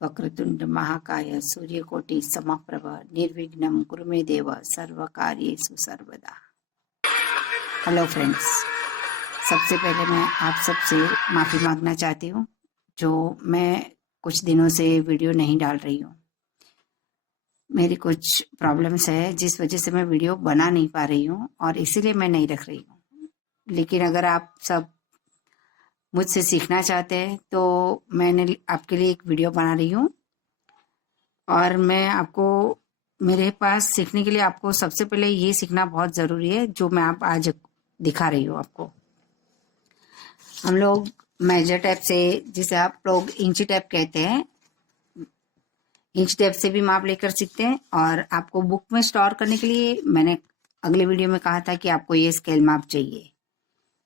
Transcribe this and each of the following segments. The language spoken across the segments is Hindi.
वक्रतुंड महाकाय सूर्यकोटि समप्रभ निर्विघ्नं कुरु मे देव सर्वकार्येषु सर्वदा। हेलो फ्रेंड्स, सबसे पहले मैं आप सबसे माफ़ी मांगना चाहती हूँ जो मैं कुछ दिनों से वीडियो नहीं डाल रही हूँ। मेरी कुछ प्रॉब्लम्स है जिस वजह से मैं वीडियो बना नहीं पा रही हूँ और इसीलिए मैं नहीं रख रही हूँ। लेकिन अगर आप सब मुझसे सीखना चाहते हैं तो मैंने आपके लिए एक वीडियो बना रही हूँ और मैं आपको मेरे पास सीखने के लिए आपको सबसे पहले ये सीखना बहुत ज़रूरी है जो मैं आप आज दिखा रही हूँ आपको। हम लोग मेजर टेप से, जिसे आप लोग इंची टेप कहते हैं, इंच टेप से भी माप लेकर सीखते हैं। और आपको बुक में स्टोर करने के लिए मैंने अगले वीडियो में कहा था कि आपको ये स्केल माप चाहिए,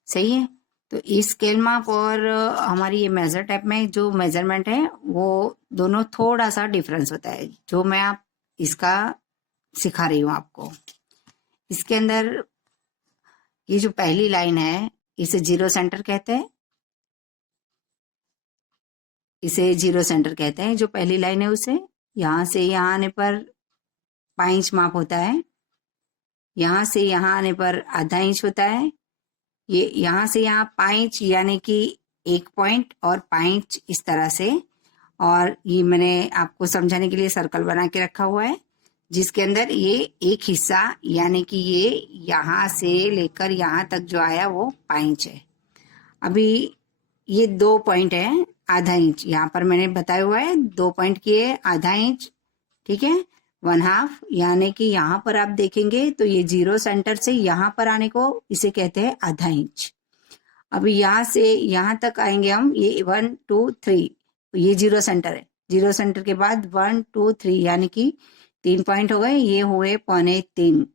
सही है। तो इस स्केल माप और हमारी ये मेजर टेप में जो मेजरमेंट है वो दोनों थोड़ा सा डिफरेंस होता है, जो मैं आप इसका सिखा रही हूँ आपको। इसके अंदर ये जो पहली लाइन है इसे जीरो सेंटर कहते हैं, इसे जीरो सेंटर कहते हैं। जो पहली लाइन है उसे यहाँ से यहाँ आने पर 5 इंच माप होता है, यहाँ से यहाँ आने पर आधा इंच होता है, ये यहाँ से यहाँ 5 इंच यानी कि 1 पॉइंट और 5 इंच इस तरह से। और ये मैंने आपको समझाने के लिए सर्कल बना के रखा हुआ है जिसके अंदर ये एक हिस्सा यानी कि ये यहाँ से लेकर यहाँ तक जो आया वो 5 इंच है। अभी ये 2 पॉइंट है, आधा इंच यहाँ पर मैंने बताया हुआ है, 2 पॉइंट किए आधा इंच, ठीक है, 1/2। यानी कि यहाँ पर आप देखेंगे तो ये जीरो सेंटर से यहाँ पर आने को इसे कहते हैं आधा इंच। अभी यहाँ से यहाँ तक आएंगे हम, ये 1 2 3, ये जीरो सेंटर है। जीरो सेंटर के बाद 1 2 3 यानी कि 3 पॉइंट हो गए, ये हुए 2.25।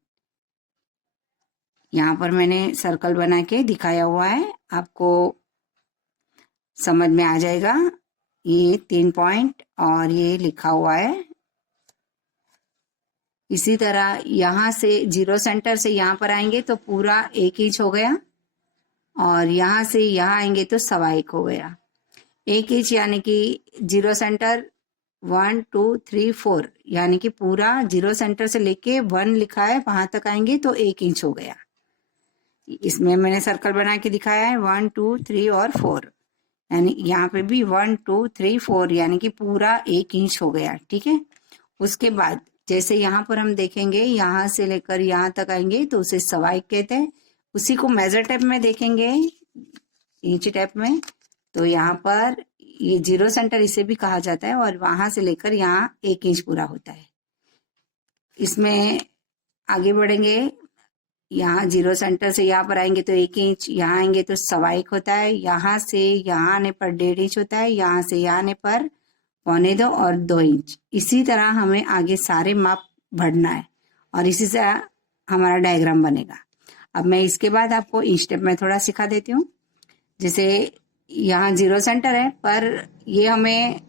यहाँ पर मैंने सर्कल बना के दिखाया हुआ है, आपको समझ में आ जाएगा। ये 3 पॉइंट और ये लिखा हुआ है। इसी तरह यहाँ से जीरो सेंटर से यहाँ पर आएंगे तो पूरा 1 इंच हो गया और यहाँ से यहाँ आएंगे तो 1.25 हो गया। 1 इंच यानी कि जीरो सेंटर 1 2 3 4 यानी कि पूरा जीरो सेंटर से लेके 1 लिखा है वहां तक आएंगे तो 1 इंच हो गया। इसमें मैंने सर्कल बना के दिखाया है 1 2 3 और 4, यानी यहाँ पे भी 1 2 3 4 यानी कि पूरा 1 इंच हो गया, ठीक है। उसके बाद जैसे यहाँ पर हम देखेंगे यहाँ से लेकर यहाँ तक आएंगे तो उसे 1.25 कहते हैं। उसी को मेजर टेप में देखेंगे, इंच टेप में, तो यहाँ पर ये जीरो सेंटर इसे भी कहा जाता है और वहां से लेकर यहाँ 1 इंच पूरा होता है। इसमें आगे बढ़ेंगे, यहाँ जीरो सेंटर से यहाँ पर आएंगे तो 1 इंच, यहाँ आएंगे तो 1.25 होता है, यहाँ से यहाँ आने पर 1.5 इंच होता है, यहाँ से यहाँ आने पर 1.25 और 2 इंच। इसी तरह हमें आगे सारे माप भरना है और इसी से हमारा डायग्राम बनेगा। अब मैं इसके बाद आपको इंच टेप में थोड़ा सिखा देती हूँ। जैसे यहाँ जीरो सेंटर है पर ये हमें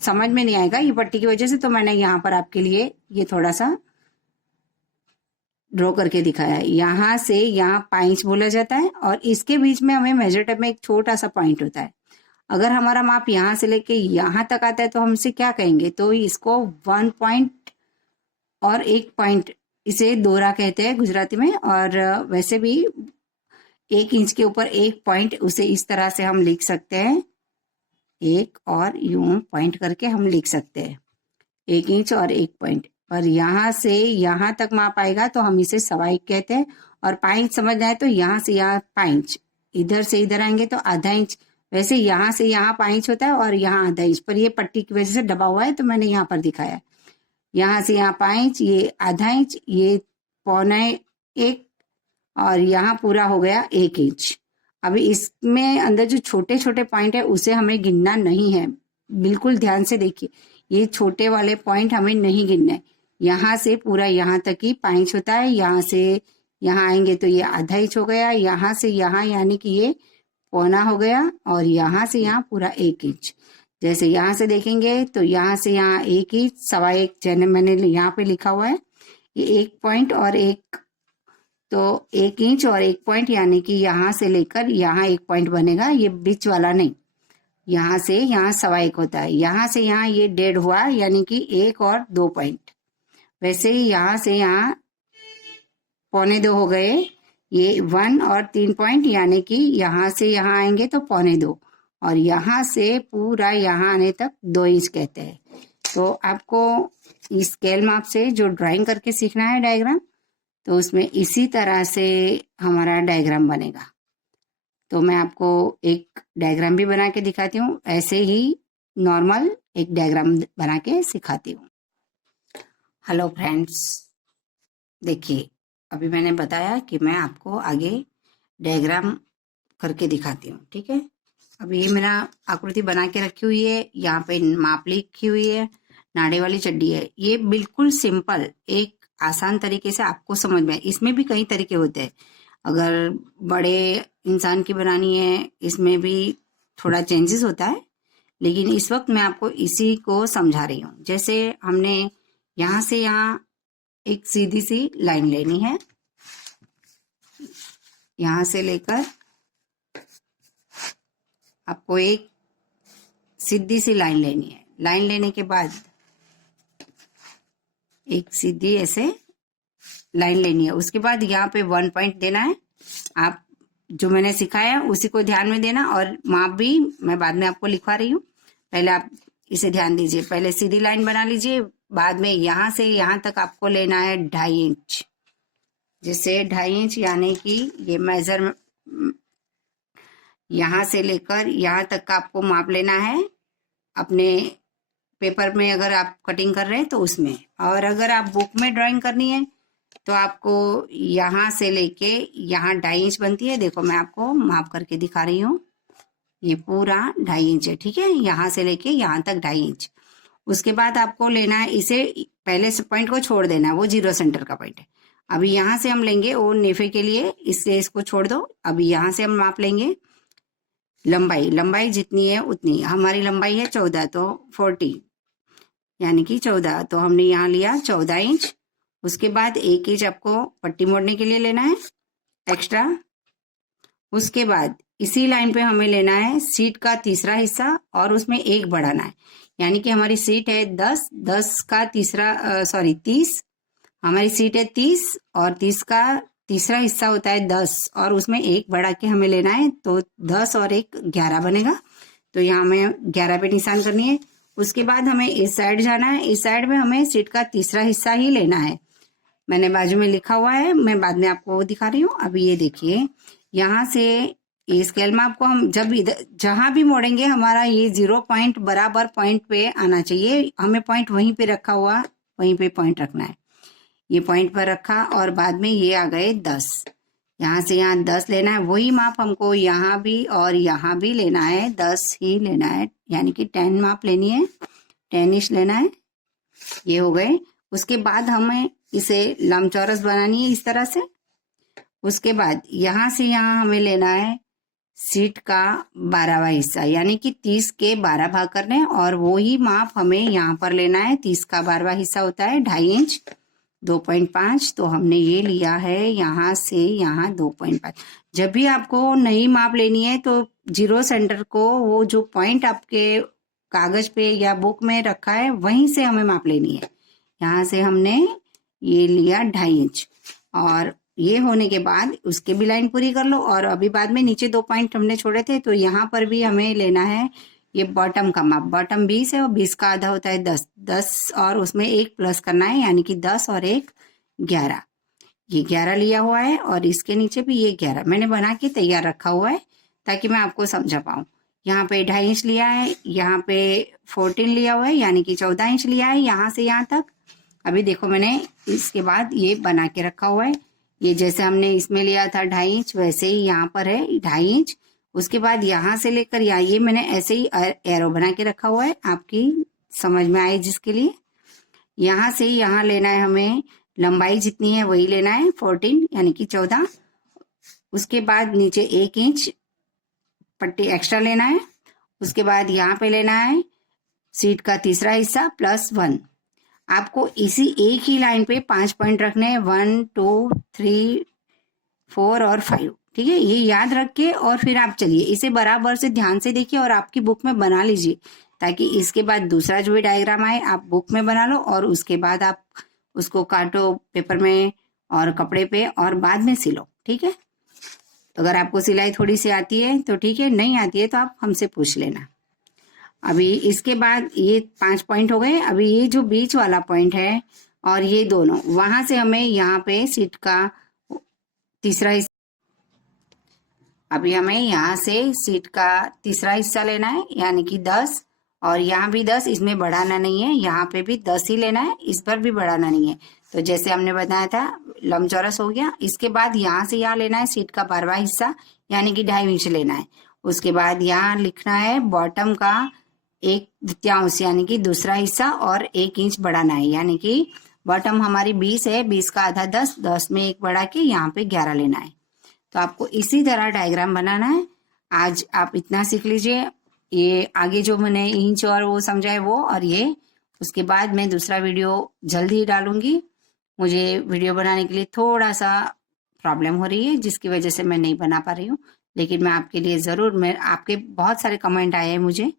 समझ में नहीं आएगा ये पट्टी की वजह से, तो मैंने यहाँ पर आपके लिए ये थोड़ा सा ड्रॉ करके दिखाया है। यहाँ से यहाँ 5 इंच बोला जाता है और इसके बीच में हमें मेजर टेप में एक छोटा सा पॉइंट होता है। अगर हमारा माप यहाँ से लेके यहाँ तक आता है तो हम इसे क्या कहेंगे, तो इसको 1 पॉइंट और 1 पॉइंट, इसे दोहरा कहते हैं गुजराती में। और वैसे भी 1 इंच के ऊपर 1 पॉइंट, उसे इस तरह से हम लिख सकते हैं, एक और यूं पॉइंट करके हम लिख सकते हैं 1 इंच और 1 पॉइंट। पर यहाँ से यहाँ तक माप आएगा तो हम इसे 1.25 कहते हैं। और 5 इंच समझना है तो यहाँ से यहाँ 5 इंच, इधर से इधर आएंगे तो आधा इंच। वैसे यहाँ से यहाँ 5 इंच होता है और यहाँ आधा इंच, पर ये पट्टी की वजह से दबा हुआ है तो मैंने यहाँ पर दिखाया। यहाँ से यहाँ 5 इंच, ये आधा इंच, ये 1.25 और यहाँ पूरा हो गया 1 इंच। अभी इसमें अंदर जो छोटे छोटे पॉइंट है उसे हमें गिनना नहीं है, बिल्कुल ध्यान से देखिए। ये छोटे वाले पॉइंट हमें नहीं गिनना है। यहाँ से पूरा यहाँ तक ही 5 इंच होता है, यहाँ से यहाँ आएंगे तो ये आधा इंच हो गया, यहाँ से यहाँ यानी कि ये 1.25 हो गया और यहाँ से यहाँ पूरा 1 इंच। जैसे यहाँ से देखेंगे तो यहाँ से यहाँ 1 इंच, 1.25 जैसे मैंने यहाँ पे लिखा हुआ है, ये 1 पॉइंट और 1, तो 1 इंच और 1 पॉइंट यानी कि यहाँ से लेकर यहाँ 1 पॉइंट बनेगा, ये बीच वाला नहीं। यहाँ से यहाँ 1.25 होता है, यहाँ से यहाँ ये 1.5 हुआ, यानी कि 1 और 2 पॉइंट। वैसे ही यहाँ से यहाँ 2.25 हो गए, ये 1 और 3 पॉइंट, यानी कि यहाँ से यहाँ आएंगे तो 2.25, और यहाँ से पूरा यहाँ आने तक 2 इंच कहते हैं। तो आपको इस स्केल माप से जो ड्राइंग करके सीखना है डायग्राम, तो उसमें इसी तरह से हमारा डायग्राम बनेगा। तो मैं आपको एक डायग्राम भी बना के दिखाती हूँ, ऐसे ही नॉर्मल एक डायग्राम बना के सिखाती हूँ। हेलो फ्रेंड्स, देखिए अभी मैंने बताया कि मैं आपको आगे डायग्राम करके दिखाती हूँ, ठीक है। अभी ये मेरा आकृति बना के रखी हुई है, यहाँ पे माप लिखी हुई है, नाड़े वाली चड्डी है। ये बिल्कुल सिंपल एक आसान तरीके से आपको समझ में आए। इसमें भी कई तरीके होते हैं, अगर बड़े इंसान की बनानी है इसमें भी थोड़ा चेंजेस होता है, लेकिन इस वक्त मैं आपको इसी को समझा रही हूँ। जैसे हमने यहाँ से यहाँ एक सीधी सी लाइन लेनी है, यहाँ से लेकर आपको एक सीधी सी लाइन लेनी है। लाइन लेने के बाद एक सीधी ऐसे लाइन लेनी है, उसके बाद यहाँ पे 1 पॉइंट देना है। आप जो मैंने सिखाया उसी को ध्यान में देना, और माप भी मैं बाद में आपको लिखवा रही हूँ, पहले आप इसे ध्यान दीजिए। पहले सीधी लाइन बना लीजिए, बाद में यहाँ से यहाँ तक आपको लेना है 2.5 इंच। जैसे 2.5 इंच यानी कि ये मेजर यहाँ से लेकर यहाँ तक का आपको माप लेना है अपने पेपर में, अगर आप कटिंग कर रहे हैं तो उसमें। और अगर आप बुक में ड्राइंग करनी है तो आपको यहाँ से लेके यहाँ 2.5 इंच बनती है। देखो मैं आपको माप करके दिखा रही हूँ, ये पूरा 2.5 इंच है, ठीक है। यहाँ से लेके यहाँ तक 2.5 इंच। उसके बाद आपको लेना है, इसे पहले पॉइंट को छोड़ देना है, वो 0 सेंटर का पॉइंट है। अभी यहाँ से हम लेंगे वो नेफे के लिए, इससे इसको छोड़ दो। अभी यहाँ से हम माप लेंगे लंबाई जितनी है उतनी। हमारी लंबाई है 14, तो 40 यानी कि 14, तो हमने यहाँ लिया 14 इंच। उसके बाद 1 इंच आपको पट्टी मोड़ने के लिए लेना है एक्स्ट्रा। उसके बाद इसी लाइन पे हमें लेना है सीट का तीसरा हिस्सा, और उसमें 1 बढ़ाना है, यानी कि हमारी सीट है 10 का तीसरा 30, हमारी सीट है 30 और 30 का तीसरा हिस्सा होता है 10, और उसमें 1 बढ़ा के हमें लेना है, तो 10 और 1 11 बनेगा। तो यहाँ हमें 11 पे निशान करनी है। उसके बाद हमें इस साइड जाना है, इस साइड में हमें सीट का तीसरा हिस्सा ही लेना है। मैंने बाजू में लिखा हुआ है, मैं बाद में आपको दिखा रही हूँ। अभी ये देखिए, यहाँ से इस स्केल में आपको हम जब इधर जहां भी मोड़ेंगे हमारा ये 0 पॉइंट बराबर पॉइंट पे आना चाहिए। हमें पॉइंट वहीं पे रखा हुआ, वहीं पे पॉइंट रखना है। ये पॉइंट पर रखा और बाद में ये आ गए 10, यहाँ से यहाँ 10 लेना है। वही माप हमको यहाँ भी और यहाँ भी लेना है, 10 ही लेना है, यानी कि 10 माप लेनी है, 10 इंच लेना है। ये हो गए। उसके बाद हमें इसे लंबचौरस बनानी है इस तरह से। उसके बाद यहाँ से यहाँ हमें लेना है सीट का 12वां हिस्सा, यानी कि 30 के 12 भाग करने, और वो ही माप हमें यहाँ पर लेना है। 30 का 12वां हिस्सा होता है 2.5 इंच, 2.5। तो हमने ये लिया है यहाँ से यहाँ 2.5। जब भी आपको नई माप लेनी है तो 0 सेंटर को, वो जो पॉइंट आपके कागज पे या बुक में रखा है वहीं से हमें माप लेनी है। यहाँ से हमने ये लिया 2.5 इंच, और ये होने के बाद उसके भी लाइन पूरी कर लो। और अभी बाद में नीचे 2 पॉइंट हमने छोड़े थे, तो यहाँ पर भी हमें लेना है ये बॉटम का माप। बॉटम 20 है और 20 का आधा होता है 10 और उसमें 1 प्लस करना है, यानी कि 10 और 1 11। ये 11 लिया हुआ है, और इसके नीचे भी ये 11 मैंने बना के तैयार रखा हुआ है ताकि मैं आपको समझा पाऊँ। यहाँ पे 2.5 इंच लिया है, यहाँ पे 14 लिया हुआ है, यानी कि 14 इंच लिया है यहाँ से यहाँ तक। अभी देखो मैंने इसके बाद ये बना के रखा हुआ है। ये जैसे हमने इसमें लिया था 2.5 इंच, वैसे ही यहाँ पर है 2.5 इंच। उसके बाद यहाँ से लेकर यहाँ, ये मैंने ऐसे ही एरो बना के रखा हुआ है आपकी समझ में आए जिसके लिए। यहाँ से यहाँ लेना है हमें, लंबाई जितनी है वही लेना है 14, यानी कि 14। उसके बाद नीचे 1 इंच पट्टी एक्स्ट्रा लेना है। उसके बाद यहाँ पे लेना है सीट का तीसरा हिस्सा +1। आपको इसी एक ही लाइन पे 5 पॉइंट रखने हैं, 1 2 3 4 और 5, ठीक है, ये याद रख के और फिर आप चलिए, इसे बराबर से ध्यान से देखिए और आपकी बुक में बना लीजिए, ताकि इसके बाद दूसरा जो भी डायग्राम आए आप बुक में बना लो और उसके बाद आप उसको काटो पेपर में और कपड़े पे और बाद में सिलो। ठीक है, तो अगर आपको सिलाई थोड़ी सी आती है तो ठीक है, नहीं आती है तो आप हमसे पूछ लेना। अभी इसके बाद ये 5 पॉइंट हो गए। अभी ये जो बीच वाला पॉइंट है और ये दोनों, वहां से हमें यहाँ पे सीट का तीसरा हिस्सा, अभी हमें यहाँ से सीट का तीसरा हिस्सा लेना है, यानी कि 10, और यहाँ भी 10, इसमें बढ़ाना नहीं है, यहाँ पे भी 10 ही लेना है, इस पर भी बढ़ाना नहीं है। तो जैसे हमने बताया था लंबचौरस हो गया। इसके बाद यहाँ से यहाँ लेना है सीट का 12वां हिस्सा, यानी कि 2.5 इंच लेना है। उसके बाद यहाँ लिखना है बॉटम का 1/3 यानी कि दूसरा हिस्सा और 1 इंच बढ़ाना है, यानी कि बॉटम हमारी 20 है, 20 का आधा 10, 10 में 1 बढ़ा के यहाँ पे 11 लेना है। तो आपको इसी तरह डायग्राम बनाना है। आज आप इतना सीख लीजिए, ये आगे जो मैंने इंच और वो समझाए वो, और ये उसके बाद मैं दूसरा वीडियो जल्दी डालूंगी। मुझे वीडियो बनाने के लिए थोड़ा सा प्रॉब्लम हो रही है, जिसकी वजह से मैं नहीं बना पा रही हूँ, लेकिन मैं आपके लिए ज़रूर, मैं आपके बहुत सारे कमेंट आए हैं मुझे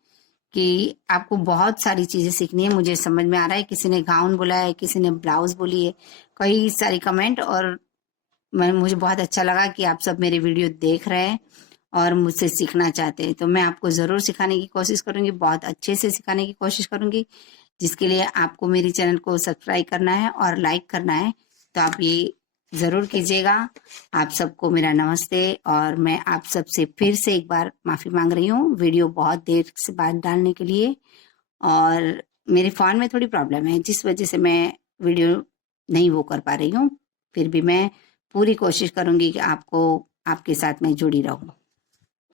कि आपको बहुत सारी चीज़ें सीखनी है। मुझे समझ में आ रहा है, किसी ने गाउन बोला है, किसी ने ब्लाउज बोली है, कई सारी कमेंट, और मुझे बहुत अच्छा लगा कि आप सब मेरे वीडियो देख रहे हैं और मुझसे सीखना चाहते हैं। तो मैं आपको ज़रूर सिखाने की कोशिश करूंगी, बहुत अच्छे से सिखाने की कोशिश करूंगी, जिसके लिए आपको मेरी चैनल को सब्सक्राइब करना है और लाइक करना है। तो आप ये ज़रूर कीजिएगा। आप सबको मेरा नमस्ते, और मैं आप सबसे फिर से एक बार माफ़ी मांग रही हूँ वीडियो बहुत देर से बाद डालने के लिए, और मेरे फ़ोन में थोड़ी प्रॉब्लम है जिस वजह से मैं वीडियो नहीं वो कर पा रही हूँ। फिर भी मैं पूरी कोशिश करूंगी कि आपको, आपके साथ मैं जुड़ी रहूं।